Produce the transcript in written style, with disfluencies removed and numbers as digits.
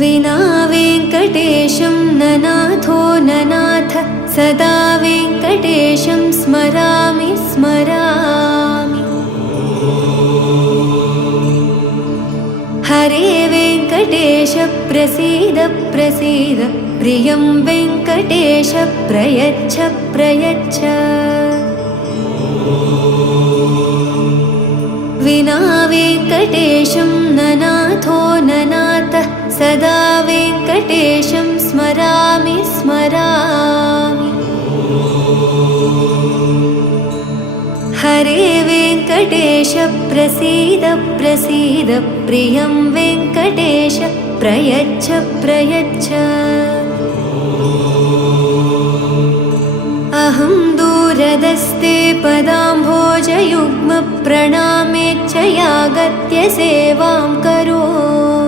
विना वेङ्कटेशं ननाथो ननाथ सदा वेङ्कटेशं स्मरामि स्मरामि। हरे वेङ्कटेश प्रसीद प्रसीद प्रियं वेङ्कटेश प्रयच्छ प्रयच्छ। विना वेङ्कटेशं ननाथो ननाथ सदा वेङ्कटेशं स्मरामि स्मरामि। हरे वेङ्कटेश प्रसीद प्रसीद प्रियं वेङ्कटेश प्रयच्छ प्रयच्छ। अहं दूरदस्ते पदाम्भोजयुग्म प्रणामेच्छ यागत्य सेवां करोमि।